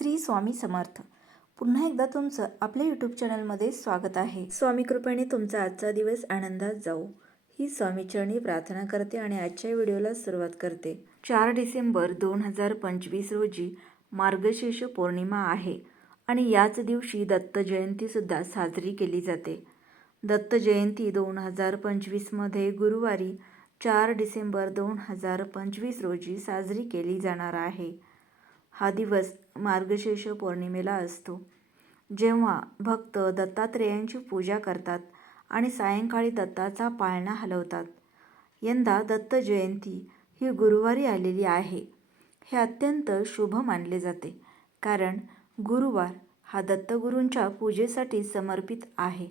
श्री स्वामी समर्थ. पुन्हा एकदा तुमचं आपल्या यूट्यूब चॅनलमध्ये स्वागत आहे. स्वामी कृपेने तुमचा आजचा दिवस आनंदात जाऊ ही स्वामीचरणी प्रार्थना करते आणि आजच्या व्हिडिओला सुरुवात करते. 4 डिसेंबर 2025 रोजी मार्गशीर्ष पौर्णिमा आहे आणि याच दिवशी दत्त जयंती सुद्धा साजरी केली जाते. दत्त जयंती 2025 मध्ये गुरुवारी 4 डिसेंबर 2025 रोजी साजरी केली जाणार आहे. हा दिवस मार्गशीर्ष पौर्णिमेला असतो, जेव्हा भक्त दत्तात्रेयांची पूजा करतात आणि सायंकाळी दत्ताचा पाळणा हलवतात. यंदा दत्त जयंती ही गुरुवारी आलेली आहे. हे अत्यंत शुभ मानले जाते, कारण गुरुवार हा दत्तगुरूंच्या पूजेसाठी समर्पित आहे.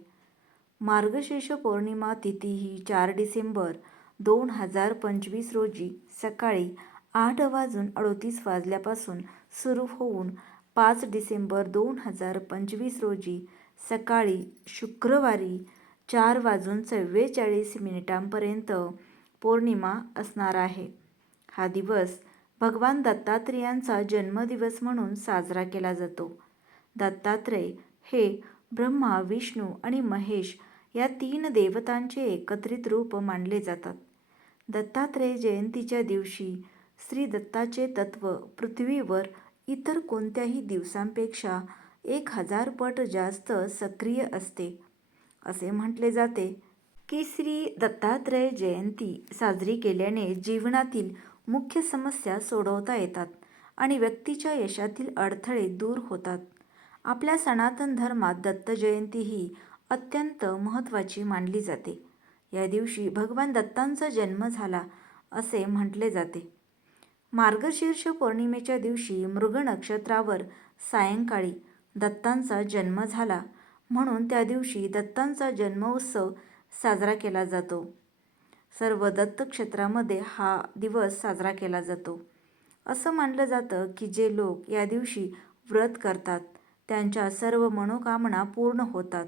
मार्गशीर्ष पौर्णिमा तिथी ही 4 डिसेंबर 2025 रोजी सकाळी 8:38 सुरू होऊन 5 डिसेंबर 2025 रोजी सकाळी शुक्रवारी 4:44 पौर्णिमा असणार आहे. हा दिवस भगवान दत्तात्रेयांचा जन्मदिवस म्हणून साजरा केला जातो. दत्तात्रेय हे ब्रह्मा, विष्णू आणि महेश या 3 देवतांचे एकत्रित रूप मानले जातात. दत्तात्रेय जयंतीच्या दिवशी श्री दत्ताचे तत्व पृथ्वीवर इतर कोणत्याही दिवसांपेक्षा 1000 पट जास्त सक्रिय असते. असे म्हटले जाते की श्री दत्तात्रेय जयंती साजरी केल्याने जीवनातील मुख्य समस्या सोडवता येतात आणि व्यक्तीच्या यशातील अडथळे दूर होतात. आपल्या सनातन धर्मात दत्त जयंती ही अत्यंत महत्त्वाची मानली जाते. या दिवशी भगवान दत्तांचा जन्म झाला असे म्हटले जाते. मार्गशीर्ष पौर्णिमेच्या दिवशी मृग नक्षत्रावर सायंकाळी दत्तांचा जन्म झाला, म्हणून त्या दिवशी दत्तांचा जन्मोत्सव साजरा केला जातो. सर्व दत्त क्षेत्रामध्ये हा दिवस साजरा केला जातो. असं मानलं जातं की जे लोक या दिवशी व्रत करतात त्यांच्या सर्व मनोकामना पूर्ण होतात,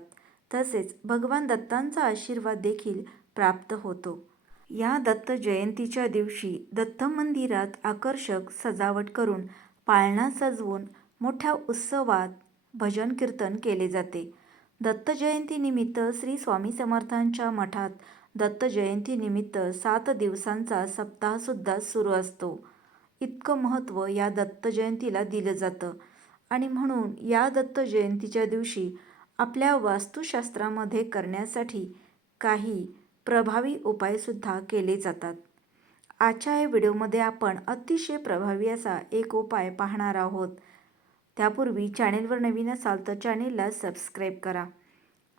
तसेच भगवान दत्तांचा आशीर्वाद देखील प्राप्त होतो. या दत्त जयंतीच्या दिवशी दत्त मंदिरात आकर्षक सजावट करून पाळणा सजवून मोठ्या उत्सवात भजन कीर्तन केले जाते. दत्त जयंतीनिमित्त श्री स्वामी समर्थांच्या मठात दत्त जयंतीनिमित्त 7 दिवसांचा सप्ताहसुद्धा सुरू असतो. इतकं महत्त्व या दत्त जयंतीला दिलं जातं आणि म्हणून या दत्त जयंतीच्या दिवशी आपल्या वास्तुशास्त्रामध्ये करण्यासाठी काही प्रभावी उपायसुद्धा केले जातात. आजच्या या व्हिडिओमध्ये आपण अतिशय प्रभावी असा एक उपाय पाहणार आहोत. त्यापूर्वी चॅनेलवर नवीन असाल तर चॅनेलला सबस्क्राईब करा.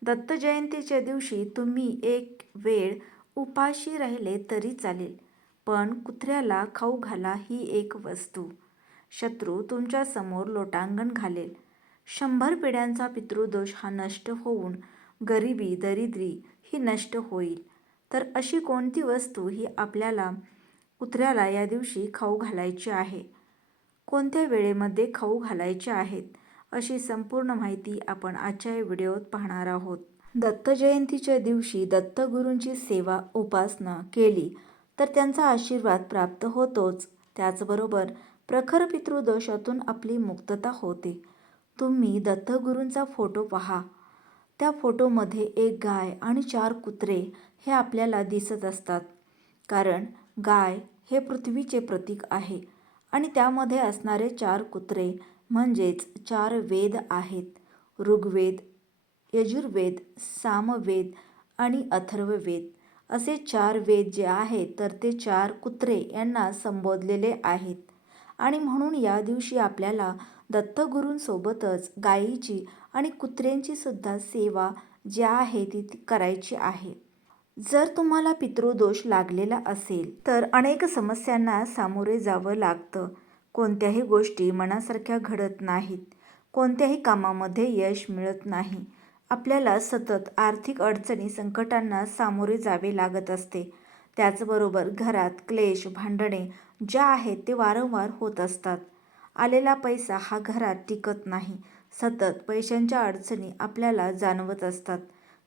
दत्त जयंतीच्या दिवशी तुम्ही एक वेळ उपाशी राहिले तरी चालेल, पण कुत्र्याला खाऊ घाला ही एक वस्तू. शत्रू तुमच्या समोर लोटांगण घालेल. 100 पिढ्यांचा पितृदोष हा नष्ट होऊन गरिबी, दरिद्री ही नष्ट होईल. तर अशी कोणती वस्तू ही आपल्याला कुत्र्याला या दिवशी खाऊ घालायची आहे, कोणत्या वेळेमध्ये खाऊ घालायचे आहेत, अशी संपूर्ण माहिती आपण आजच्या या व्हिडिओत पाहणार आहोत. दत्त जयंतीच्या दिवशी दत्तगुरूंची सेवा उपासना केली तर त्यांचा आशीर्वाद प्राप्त होतोच. त्याचबरोबर प्रखर पितृदोषातून आपली मुक्तता होते. तुम्ही दत्तगुरूंचा फोटो पहा. त्या फोटोमध्ये एक गाय आणि 4 कुत्रे हे आपल्याला दिसत असतात, कारण गाय हे पृथ्वीचे प्रतीक आहे आणि त्यामध्ये असणारे 4 कुत्रे म्हणजेच 4 वेद आहेत. ऋग्वेद, यजुर्वेद, सामवेद आणि अथर्ववेद असे 4 वेद जे आहेत तर ते 4 कुत्रे यांना संबोधलेले आहेत आणि म्हणून या दिवशी आपल्याला दत्तगुरूंसोबतच गायीची आणि कुत्र्यांची सुद्धा सेवा जी आहे ती करायची आहे. जर तुम्हाला पितृदोष लागलेला असेल तर अनेक समस्यांना सामोरे जावं लागतं. कोणत्याही गोष्टी मनासारख्या घडत नाहीत. कोणत्याही कामामध्ये यश मिळत नाही. आपल्याला सतत आर्थिक अडचणी, संकटांना सामोरे जावे लागत असते. त्याचबरोबर घरात क्लेश, भांडणे ज्या आहेत ते वारंवार होत असतात. आलेला पैसा हा घरात टिकत नाही. सतत पैशांच्या अडचणी आपल्याला जाणवत असतात.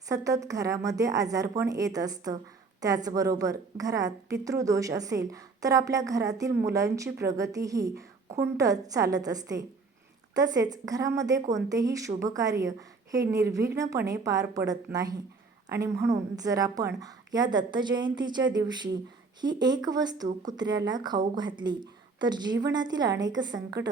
सतत घरामध्ये आजारपण येत असतं. त्याचबरोबर घरात पितृदोष असेल तर आपल्या घरातील मुलांची प्रगती ही खुंटत चालत असते. तसेच घरामध्ये कोणतेही शुभकार्य हे निर्विघ्नपणे पार पडत नाही. आणि म्हणून जर आपण या दत्त जयंतीच्या दिवशी ही एक वस्तू कुत्र्याला खाऊ घातली तर जीवनातील अनेक संकट,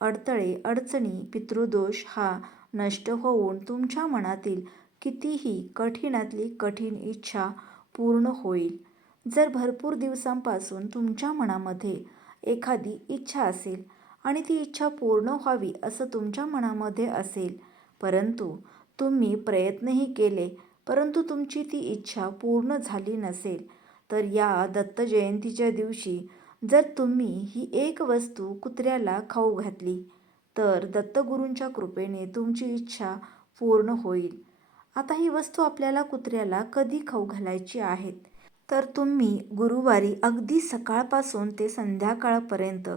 अडथळे, अडचणी, पितृदोष हा नष्ट होऊन तुमच्या मनातील कितीही कठीणातली कठीण इच्छा पूर्ण होईल. जर भरपूर दिवसांपासून तुमच्या मनामध्ये एखादी इच्छा असेल आणि ती इच्छा पूर्ण व्हावी असं तुमच्या मनामध्ये असेल, परंतु तुम्ही प्रयत्नही केले, परंतु तुमची ती इच्छा पूर्ण झाली नसेल, तर या दत्त जयंतीच्या दिवशी जर तुम्ही ही एक वस्तू कुत्र्याला खाऊ घातली, तर दत्तगुरूंच्या कृपेने तुमची इच्छा पूर्ण होईल. आता ही वस्तू आपल्याला कुत्र्याला कधी खाऊ घालायची आहेत, तर तुम्ही गुरुवारी अगदी सकाळपासून ते संध्याकाळपर्यंत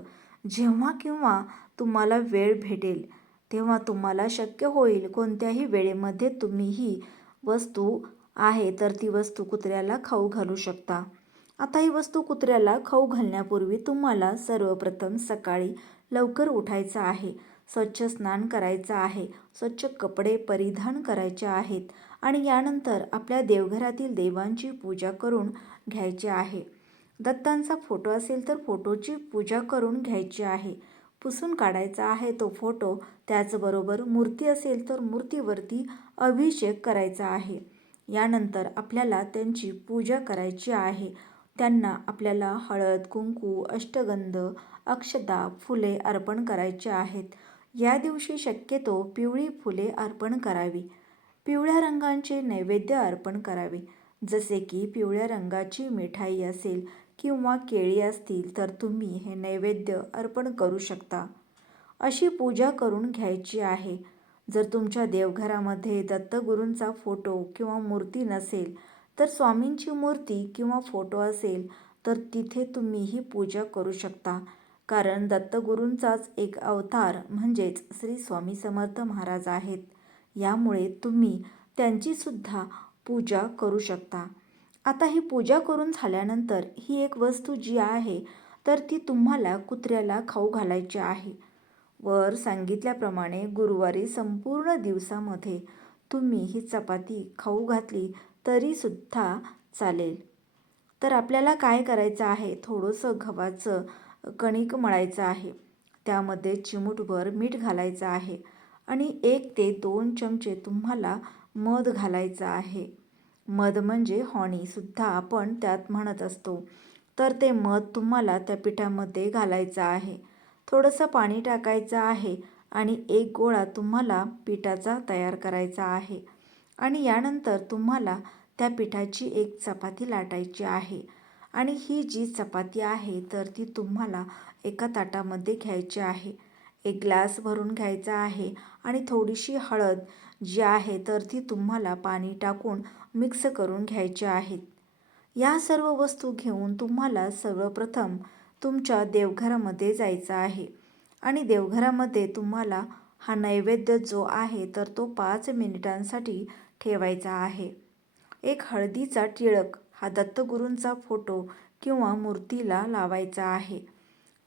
जेव्हा केव्हा तुम्हाला वेळ भेटेल, तेव्हा तुम्हाला शक्य होईल कोणत्याही वेळेमध्ये तुम्ही ही वस्तू आहे तर ती वस्तू कुत्र्याला खाऊ घालू शकता. आता ही वस्तू कुत्र्याला खाऊ घालण्यापूर्वी तुम्हाला सर्वप्रथम सकाळी लवकर उठायचं आहे, स्वच्छ स्नान करायचं आहे, स्वच्छ कपडे परिधान करायचे आहेत आणि यानंतर आपल्या देवघरातील देवांची पूजा करून घ्यायची आहे. दत्तांचा फोटो असेल तर फोटोची पूजा करून घ्यायची आहे, पुसून काढायचा आहे तो फोटो. त्याचबरोबर मूर्ती असेल तर मूर्तीवरती अभिषेक करायचा आहे. यानंतर आपल्याला त्यांची पूजा करायची आहे. त्यांना आपल्याला हळद, कुंकू, अष्टगंध, अक्षता, फुले अर्पण करायची आहेत. या दिवशी शक्यतो पिवळी फुले अर्पण करावी. पिवळ्या रंगाचे नैवेद्य अर्पण करावे, जसे की पिवळ्या रंगाची मिठाई असेल किंवा केळी असतील तर तुम्ही हे नैवेद्य अर्पण करू शकता. अशी पूजा करून घ्यायची आहे. जर तुमच्या देवघरामध्ये दत्तगुरूंचा फोटो किंवा मूर्ती नसेल, तर स्वामींची मूर्ती किंवा फोटो असेल तर तिथे तुम्ही ही पूजा करू शकता. कारण दत्तगुरूंचाच एक अवतार म्हणजेच श्री स्वामी समर्थ महाराज आहेत. यामुळे तुम्ही त्यांचीसुद्धा पूजा करू शकता. आता ही पूजा करून झाल्यानंतर ही एक वस्तू जी आहे तर ती तुम्हाला कुत्र्याला खाऊ घालायची आहे. वर सांगितल्याप्रमाणे गुरुवारी संपूर्ण दिवसामध्ये तुम्ही ही चपाती खाऊ घातली तरीसुद्धा चालेल. तर आपल्याला काय करायचं आहे, थोडंसं गव्हाचं कणिक मळायचं आहे, त्यामध्ये चिमूटभर मीठ घालायचं आहे आणि 1 ते 2 चमचे तुम्हाला मध घालायचं आहे. मध म्हणजे हॉनीसुद्धा आपण त्यात म्हणत असतो. तर ते मध तुम्हाला त्या पिठामध्ये घालायचं आहे. थोडंसं पाणी टाकायचं आहे आणि एक गोळा तुम्हाला पिठाचा तयार करायचा आहे आणि यानंतर तुम्हाला त्या पिठाची एक चपाती लाटायची आहे आणि ही जी चपाती आहे तर ती तुम्हाला एका ताटामध्ये घ्यायची आहे. एक ग्लास भरून घ्यायचा आहे आणि थोडीशी हळद जी आहे तर ती तुम्हाला पाणी टाकून मिक्स करून घ्यायची आहेत. या सर्व वस्तू घेऊन तुम्हाला सर्वप्रथम तुमच्या देवघरामध्ये जायचं आहे आणि देवघरामध्ये तुम्हाला हा नैवेद्य जो आहे तर तो 5 मिनिटांसाठी ठेवायचा आहे. एक हळदीचा टिळक हा दत्तगुरूंचा फोटो किंवा मूर्तीला लावायचा आहे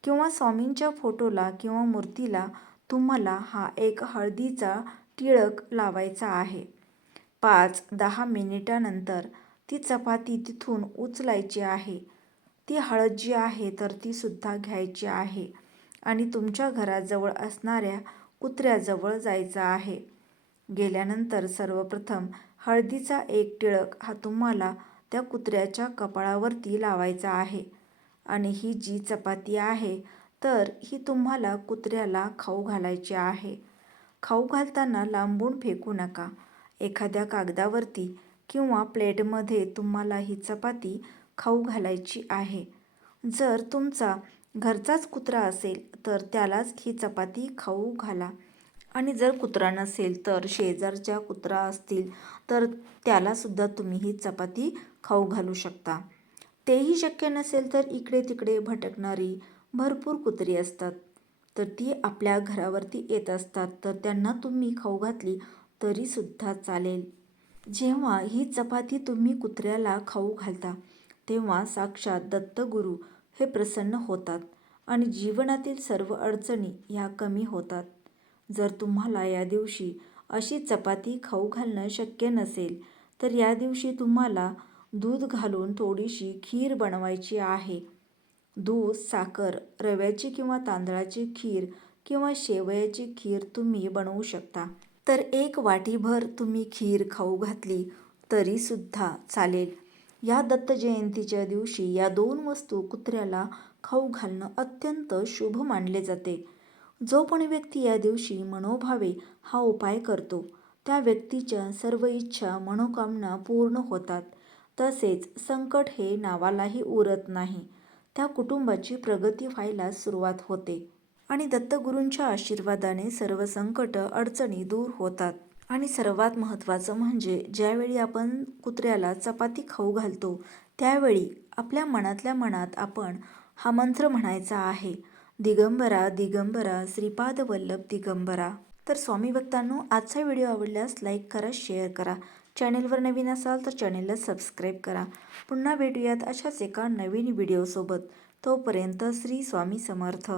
किंवा स्वामींच्या फोटोला किंवा मूर्तीला तुम्हाला हा एक हळदीचा टिळक लावायचा आहे. 5-10 मिनिटानंतर ती चपाती तिथून उचलायची आहे. ती हळद जी आहे तर ती सुद्धा घ्यायची आहे आणि तुमच्या घराजवळ असणाऱ्या कुत्र्याजवळ जायचं आहे. गेल्यानंतर सर्वप्रथम हळदीचा एक टिळक हा तुम्हाला त्या कुत्र्याच्या कपाळावरती लावायचा आहे आणि ही जी चपाती आहे तर ही तुम्हाला कुत्र्याला खाऊ घालायची आहे. खाऊ घालताना लांबून फेकू नका. एखाद्या कागदावरती किंवा प्लेटमध्ये तुम्हाला ही चपाती खाऊ घालायची आहे. जर तुमचा घरचाच कुत्रा असेल तर त्यालाच ही चपाती खाऊ घाला आणि जर कुत्रा नसेल तर शेजारच्या कुत्रा असतील तर त्यालासुद्धा तुम्ही ही चपाती खाऊ घालू शकता. तेही शक्य नसेल तर इकडे तिकडे भटकणारी भरपूर कुत्री असतात, तर ती आपल्या घरावरती येत असतात, तर त्यांना तुम्ही खाऊ घातली तरीसुद्धा चालेल. जेव्हा ही चपाती तुम्ही कुत्र्याला खाऊ घालता तेव्हा साक्षात दत्तगुरू हे प्रसन्न होतात आणि जीवनातील सर्व अडचणी ह्या कमी होतात. जर तुम्हाला या दिवशी अशी चपाती खाऊ घालणं शक्य नसेल तर या दिवशी तुम्हाला दूध घालून थोडीशी खीर बनवायची आहे. दूध, साखर, रव्याची किंवा तांदळाची खीर किंवा शेवयाची खीर तुम्ही बनवू शकता. तर 1 वाटीभर तुम्ही खीर खाऊ घातली तरीसुद्धा चालेल. या दत्त जयंतीच्या दिवशी या 2 वस्तू कुत्र्याला खाऊ घालणं अत्यंत शुभ मानले जाते. जो पण व्यक्ती या दिवशी मनोभावे हा उपाय करतो त्या व्यक्तीच्या सर्व इच्छा मनोकामना पूर्ण होतात. तसेच संकट हे नावालाही उरत नाही. त्या कुटुंबाची प्रगती व्हायला सुरुवात होते आणि दत्तगुरूंच्या आशीर्वादाने सर्व संकट अडचणी दूर होतात. आणि सर्वात महत्त्वाचं म्हणजे ज्यावेळी आपण कुत्र्याला चपाती खाऊ घालतो त्यावेळी आपल्या मनातल्या मनात आपण हा मंत्र म्हणायचा आहे, दिगंबरा दिगंबरा श्रीपाद वल्लभ दिगंबरा. तर स्वामी भक्तांनो, आजचा व्हिडिओ आवडल्यास लाईक करा, शेअर करा. चॅनेलवर नवीन असाल तर चॅनेलला सबस्क्राईब करा. पुन्हा भेटूयात अशाच एका नवीन व्हिडिओसोबत. तोपर्यंत श्री स्वामी समर्थ.